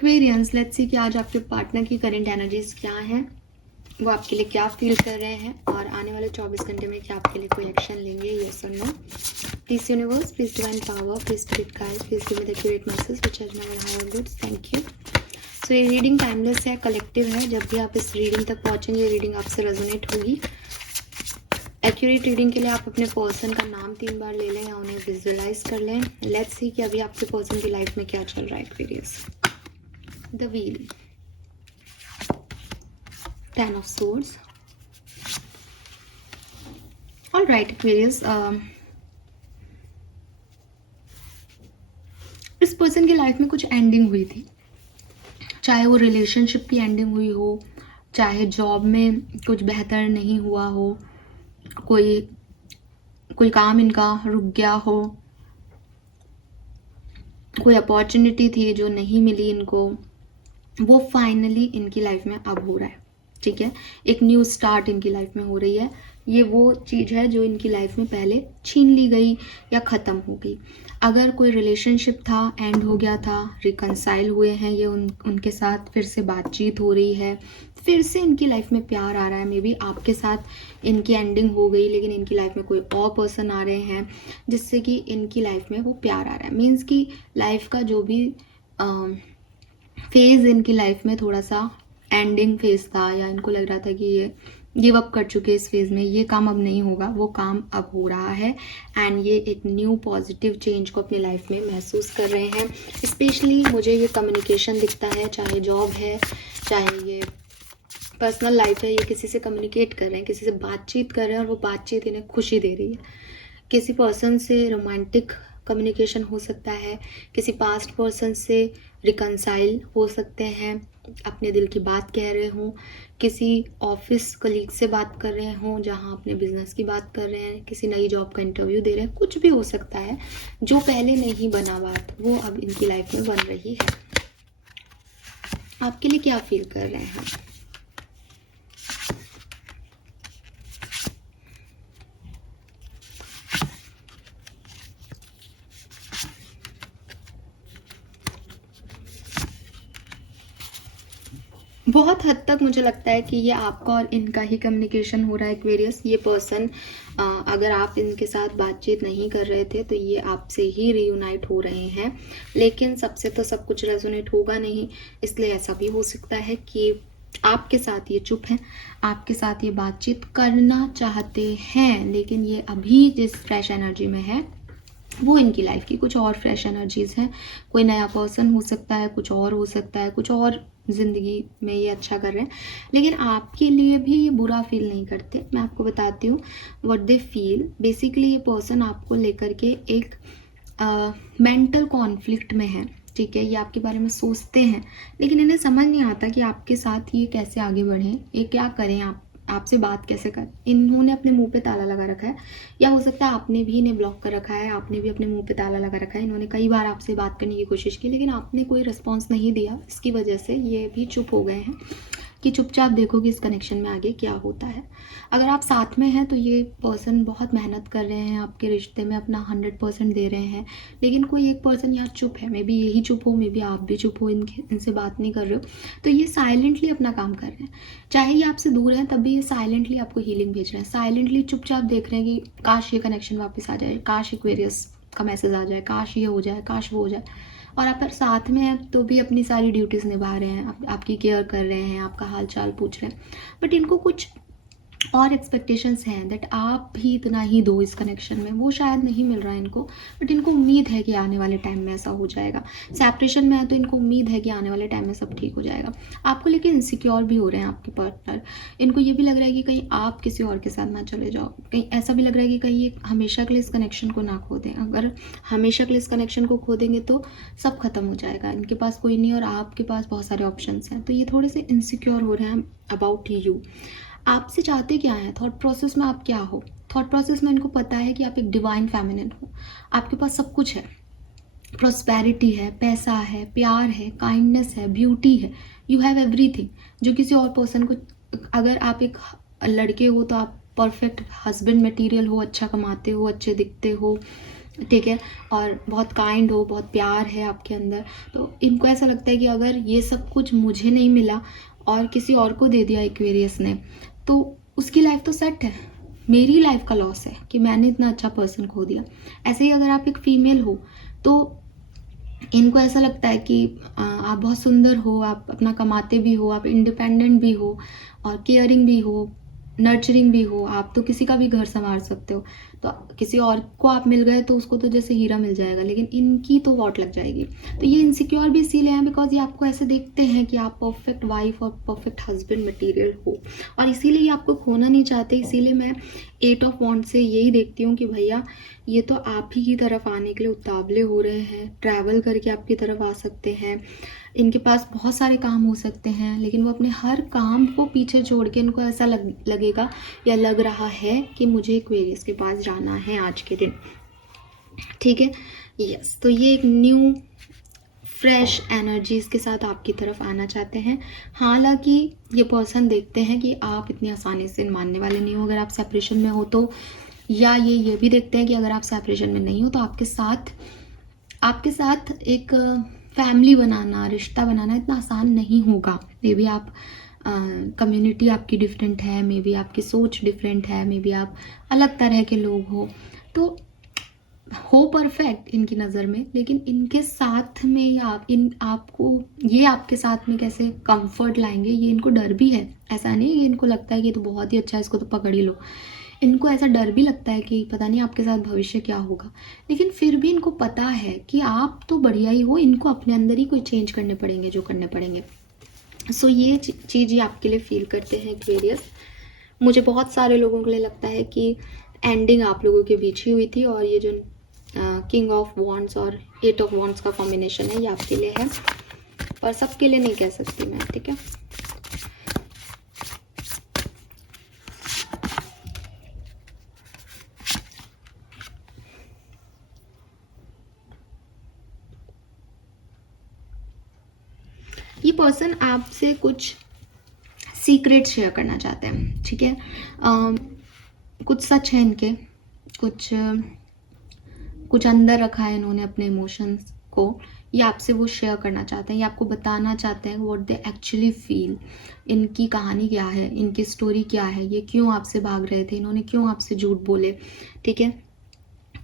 Aquarians, let's see कि आज आपके पार्टनर की करंट एनर्जीज क्या हैं, वो आपके लिए क्या फील कर रहे हैं और आने वाले 24 घंटे में क्या आपके लिए कोई एक्शन लेंगे, यस और no. Please universe, please divine power, please spirit guide, please give me the accurate message which is now higher good. Thank you. So ये रीडिंग टाइमलेस है, कलेक्टिव है। जब भी आप इस रीडिंग तक पहुंचेंगे, रीडिंग आपसे रेजोनेट होगी। एक्यूरेट रीडिंग के लिए आप अपने पर्सन का नाम 3 बार ले लें या उन्हें विजुअलाइज कर लें। लेट्स सी कि अभी आपके पर्सन की लाइफ में क्या चल रहा है। Aquarius, the wheel, 10 of swords. All right, Aquarius. इस पर्सन की लाइफ में कुछ एंडिंग हुई थी, चाहे वो रिलेशनशिप की एंडिंग हुई हो, चाहे जॉब में कुछ बेहतर नहीं हुआ हो, कोई काम इनका रुक गया हो, कोई अपॉर्चुनिटी थी जो नहीं मिली इनको, वो फाइनली इनकी लाइफ में अब हो रहा है। ठीक है, एक न्यू स्टार्ट इनकी लाइफ में हो रही है। ये वो चीज़ है जो इनकी लाइफ में पहले छीन ली गई या ख़त्म हो गई। अगर कोई रिलेशनशिप था, एंड हो गया था, रिकंसाइल हुए हैं ये, उनके साथ फिर से बातचीत हो रही है, फिर से इनकी लाइफ में प्यार आ रहा है। मे बी आपके साथ इनकी एंडिंग हो गई लेकिन इनकी लाइफ में कोई और पर्सन आ रहे हैं जिससे कि इनकी लाइफ में वो प्यार आ रहा है। मीन्स कि लाइफ का जो भी फेज़ इनकी लाइफ में थोड़ा सा एंडिंग फेज था या इनको लग रहा था कि ये गिव अप कर चुके इस फेज में, ये काम अब नहीं होगा, वो काम अब हो रहा है। एंड ये एक न्यू पॉजिटिव चेंज को अपनी लाइफ में महसूस कर रहे हैं। स्पेशली मुझे ये कम्युनिकेशन दिखता है, चाहे जॉब है, चाहे ये पर्सनल लाइफ है, ये किसी से कम्युनिकेट कर रहे हैं, किसी से बातचीत कर रहे हैं और वो बातचीत इन्हें खुशी दे रही है। किसी पर्सन से रोमांटिक कम्युनिकेशन हो सकता है, किसी पास्ट पर्सन से रिकंसाइल हो सकते हैं, अपने दिल की बात कह रहे हों, किसी ऑफिस कलीग से बात कर रहे हों जहां अपने बिजनेस की बात कर रहे हैं, किसी नई जॉब का इंटरव्यू दे रहे हैं, कुछ भी हो सकता है। जो पहले नहीं बना बात वो अब इनकी लाइफ में बन रही है। आपके लिए क्या फील कर रहे हैं? बहुत हद तक मुझे लगता है कि ये आपका और इनका ही कम्युनिकेशन हो रहा है एक्वेरियस। ये पर्सन अगर आप इनके साथ बातचीत नहीं कर रहे थे तो ये आपसे ही रीयूनाइट हो रहे हैं, लेकिन सबसे तो सब कुछ रेजोनेट होगा नहीं, इसलिए ऐसा भी हो सकता है कि आपके साथ ये चुप हैं, आपके साथ ये बातचीत करना चाहते हैं, लेकिन ये अभी जिस फ्रेश एनर्जी में है वो इनकी लाइफ की कुछ और फ्रेश एनर्जीज हैं। कोई नया पर्सन हो सकता है, कुछ और हो सकता है, कुछ और ज़िंदगी में ये अच्छा कर रहे हैं, लेकिन आपके लिए भी ये बुरा फील नहीं करते। मैं आपको बताती हूँ व्हाट दे फील। बेसिकली ये पर्सन आपको लेकर के एक मेंटल कॉन्फ्लिक्ट में है। ठीक है, ये आपके बारे में सोचते हैं लेकिन इन्हें समझ नहीं आता कि आपके साथ ये कैसे आगे बढ़ें, ये क्या करें, आपसे बात कैसे कर। इन्होंने अपने मुंह पे ताला लगा रखा है, या हो सकता है आपने भी इन्हें ब्लॉक कर रखा है, आपने भी अपने मुंह पे ताला लगा रखा है। इन्होंने कई बार आपसे बात करने की कोशिश की लेकिन आपने कोई रिस्पॉन्स नहीं दिया, इसकी वजह से ये भी चुप हो गए हैं कि चुपचाप देखो कि इस कनेक्शन में आगे क्या होता है। अगर आप साथ में हैं तो ये पर्सन बहुत मेहनत कर रहे हैं, आपके रिश्ते में अपना 100% दे रहे हैं, लेकिन कोई एक पर्सन यहाँ चुप है। मे बी यही चुप हो, मे बी आप भी चुप हो, इनसे बात नहीं कर रहे हो, तो ये साइलेंटली अपना काम कर रहे हैं। चाहे ये आपसे दूर है तब भी ये साइलेंटली आपको हीलिंग भेज रहे हैं, साइलेंटली चुपचाप देख रहे हैं कि काश ये कनेक्शन वापस आ जाए, काश एक्वेरियस का मैसेज आ जाए, काश ये हो जाए, काश वो हो जाए। और आप साथ में हैं तो भी अपनी सारी ड्यूटीज़ निभा रहे हैं, आपकी केयर कर रहे हैं, आपका हाल चाल पूछ रहे हैं, बट इनको कुछ और एक्सपेक्टेशंस हैं दैट आप भी इतना ही दो इस कनेक्शन में। वो शायद नहीं मिल रहा है इनको, बट इनको उम्मीद है कि आने वाले टाइम में ऐसा हो जाएगा। सेपरेशन में है तो इनको उम्मीद है कि आने वाले टाइम में सब ठीक हो जाएगा। आपको लेकिन इनसिक्योर भी हो रहे हैं आपके पार्टनर। इनको ये भी लग रहा है कि कहीं आप किसी और के साथ ना चले जाओ, कहीं ऐसा भी लग रहा है कि कहीं ये हमेशा के लिए इस कनेक्शन को ना खो दें। अगर हमेशा के लिए इस कनेक्शन को खो देंगे तो सब खत्म हो जाएगा, इनके पास कोई नहीं और आपके पास बहुत सारे ऑप्शन हैं। तो ये थोड़े से इनसिक्योर हो रहे हैं अबाउट यू। आपसे चाहते क्या है, थॉट प्रोसेस में आप क्या हो। थॉट प्रोसेस में इनको पता है कि आप एक डिवाइन फेमिनिन हो, आपके पास सब कुछ है, प्रॉस्पेरिटी है, पैसा है, प्यार है, काइंडनेस है, ब्यूटी है, यू हैव एवरीथिंग जो किसी और पर्सन को। अगर आप एक लड़के हो तो आप परफेक्ट हस्बैंड मटेरियल हो, अच्छा कमाते हो, अच्छे दिखते हो, ठीक है, और बहुत काइंड हो, बहुत प्यार है आपके अंदर। तो इनको ऐसा लगता है कि अगर ये सब कुछ मुझे नहीं मिला और किसी और को दे दिया एक्वेरियस ने, तो उसकी लाइफ तो सेट है, मेरी लाइफ का लॉस है कि मैंने इतना अच्छा पर्सन खो दिया। ऐसे ही अगर आप एक फीमेल हो तो इनको ऐसा लगता है कि आप बहुत सुंदर हो, आप अपना कमाते भी हो, आप इंडिपेंडेंट भी हो और केयरिंग भी हो, नर्चरिंग भी हो, आप तो किसी का भी घर संभाल सकते हो। तो किसी और को आप मिल गए तो उसको तो जैसे हीरा मिल जाएगा, लेकिन इनकी तो वॉट लग जाएगी। तो ये इनसिक्योर भी इसीलिए हैं बिकॉज ये आपको ऐसे देखते हैं कि आप परफेक्ट वाइफ और परफेक्ट हस्बैंड मटेरियल हो, और इसीलिए ये आपको खोना नहीं चाहते। इसीलिए मैं 8 ऑफ वॉन्ड से यही देखती हूँ कि भैया ये तो आप ही की तरफ आने के लिए उतावले हो रहे हैं, ट्रैवल करके आपकी तरफ आ सकते हैं। इनके पास बहुत सारे काम हो सकते हैं, लेकिन वो अपने हर काम को पीछे छोड़ के इनको ऐसा लगेगा या लग रहा है कि मुझे एक्वेरियस के पास जाना है आज के दिन। ठीक है, यस। तो ये एक न्यू फ्रेश एनर्जीज के साथ आपकी तरफ आना चाहते हैं। हालांकि ये पर्सन देखते हैं कि आप इतनी आसानी से मानने वाले नहीं हो अगर आप सेपरेशन में हो तो, या ये भी देखते हैं कि अगर आप सेपरेशन में नहीं हो तो आपके साथ एक फैमिली बनाना, रिश्ता बनाना इतना आसान नहीं होगा। मे बी आप कम्युनिटी आपकी डिफरेंट है, मे बी आपकी सोच डिफरेंट है, मे बी आप अलग तरह के लोग हो, तो हो परफेक्ट इनकी नज़र में, लेकिन इनके साथ में या ये आपके साथ में कैसे कंफर्ट लाएंगे, ये इनको डर भी है। ऐसा नहीं है, इनको लगता है कि ये तो बहुत ही अच्छा है, इसको तो पकड़ ही लो। इनको ऐसा डर भी लगता है कि पता नहीं आपके साथ भविष्य क्या होगा, लेकिन फिर भी इनको पता है कि आप तो बढ़िया ही हो, इनको अपने अंदर ही कोई चेंज करने पड़ेंगे जो करने पड़ेंगे। सो ये चीज़ ये आपके लिए फील करते हैं एक्वेरियस। मुझे बहुत सारे लोगों के लिए लगता है कि एंडिंग आप लोगों के बीच ही हुई थी, और ये जो किंग ऑफ वॉन्ड्स और 8 ऑफ वॉन्ड्स का कॉम्बिनेशन है ये आपके लिए है, और सबके लिए नहीं कह सकती मैं। ठीक है, ये पर्सन आपसे कुछ सीक्रेट शेयर करना चाहते हैं। ठीक है, कुछ सच है इनके, कुछ अंदर रखा है इन्होंने अपने इमोशंस को, ये आपसे वो शेयर करना चाहते हैं, ये आपको बताना चाहते हैं व्हाट दे एक्चुअली फील। इनकी कहानी क्या है, इनकी स्टोरी क्या है, ये क्यों आपसे भाग रहे थे, इन्होंने क्यों आपसे झूठ बोले। ठीक है,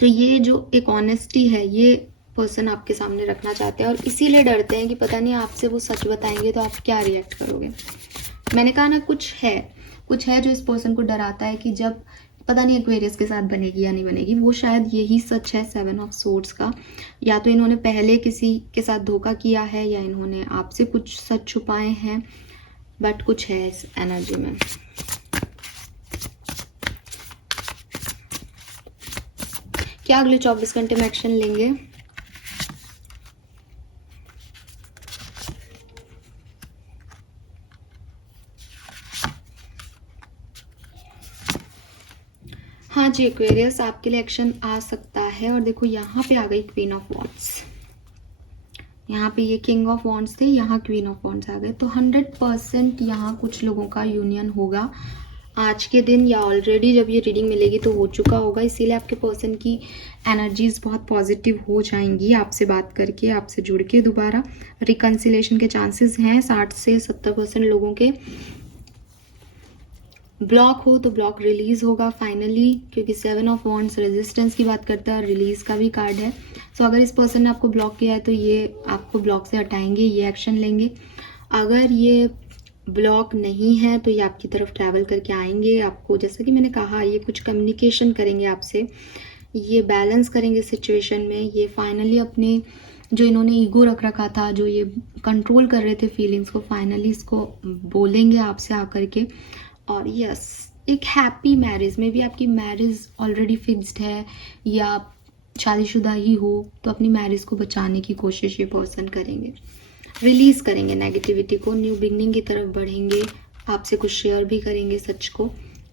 तो ये जो एक ऑनेस्टी है ये पर्सन आपके सामने रखना चाहते हैं, और इसीलिए डरते हैं कि पता नहीं आपसे वो सच बताएंगे तो आप क्या रिएक्ट करोगे। मैंने कहा ना, कुछ है जो इस पर्सन को डराता है कि जब पता नहीं एक्वेरियस के साथ बनेगी या नहीं बनेगी। वो शायद यही सच है 7 ऑफ सोर्ड्स का, या तो इन्होंने पहले किसी के साथ धोखा किया है, या इन्होंने आपसे कुछ सच छुपाए हैं, बट कुछ है इस एनर्जी में। क्या अगले 24 घंटे में एक्शन लेंगे? हाँ जी एक्वेरियस, आपके लिए एक्शन आ सकता है। और देखो यहाँ पे आ गई क्वीन ऑफ वॉन्ड्स, यहाँ पे ये किंग ऑफ वॉन्ड्स थे, यहाँ क्वीन ऑफ वॉन्ड्स आ गए। तो 100% यहाँ कुछ लोगों का यूनियन होगा आज के दिन, या ऑलरेडी जब ये रीडिंग मिलेगी तो हो चुका होगा। इसीलिए आपके पर्सन की एनर्जीज बहुत पॉजिटिव हो जाएंगी आपसे बात करके, आपसे जुड़ के। दोबारा रिकन्सिलेशन के चांसेस हैं 60 से 70% लोगों के। ब्लॉक हो तो ब्लॉक रिलीज होगा फाइनली, क्योंकि 7 ऑफ वॉन्ड्स रेजिस्टेंस की बात करता है और रिलीज का भी कार्ड है। सो अगर इस पर्सन ने आपको ब्लॉक किया है तो ये आपको ब्लॉक से हटाएंगे, ये एक्शन लेंगे। अगर ये ब्लॉक नहीं है तो ये आपकी तरफ ट्रैवल करके आएंगे आपको, जैसा कि मैंने कहा, ये कुछ कम्युनिकेशन करेंगे आपसे, ये बैलेंस करेंगे सिचुएशन में। ये फाइनली अपने जो इन्होंने ईगो रख रखा था, जो ये कंट्रोल कर रहे थे फीलिंग्स को, फाइनली इसको बोलेंगे आपसे आकर के। और यस, एक हैप्पी मैरिज में भी, आपकी मैरिज ऑलरेडी फिक्स्ड है या शादीशुदा ही हो तो अपनी मैरिज को बचाने की कोशिश ये पर्सन करेंगे, रिलीज करेंगे नेगेटिविटी को, न्यू बिगनिंग की तरफ बढ़ेंगे, आपसे कुछ शेयर भी करेंगे सच को।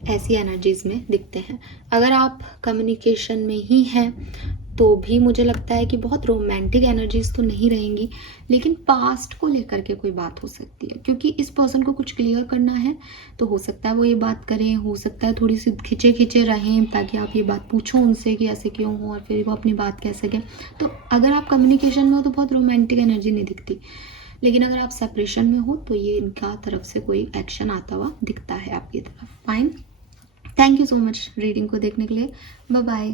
ऐसी एनर्जीज में दिखते हैं। अगर आप कम्युनिकेशन में ही हैं तो भी मुझे लगता है कि बहुत रोमांटिक एनर्जीज तो नहीं रहेंगी, लेकिन पास्ट को लेकर के कोई बात हो सकती है, क्योंकि इस पर्सन को कुछ क्लियर करना है। तो हो सकता है वो ये बात करें, हो सकता है थोड़ी सी खिंचे खिंचे रहें ताकि आप ये बात पूछो उनसे कि ऐसे क्यों हो, और फिर वो अपनी बात कह सकें। तो अगर आप कम्युनिकेशन में हो तो बहुत रोमांटिक एनर्जी नहीं दिखती, लेकिन अगर आप सेपरेशन में हो तो ये इनका तरफ से कोई एक्शन आता हुआ दिखता है आपकी तरफ। Fine, thank you so much reading को देखने के लिए। Bye bye.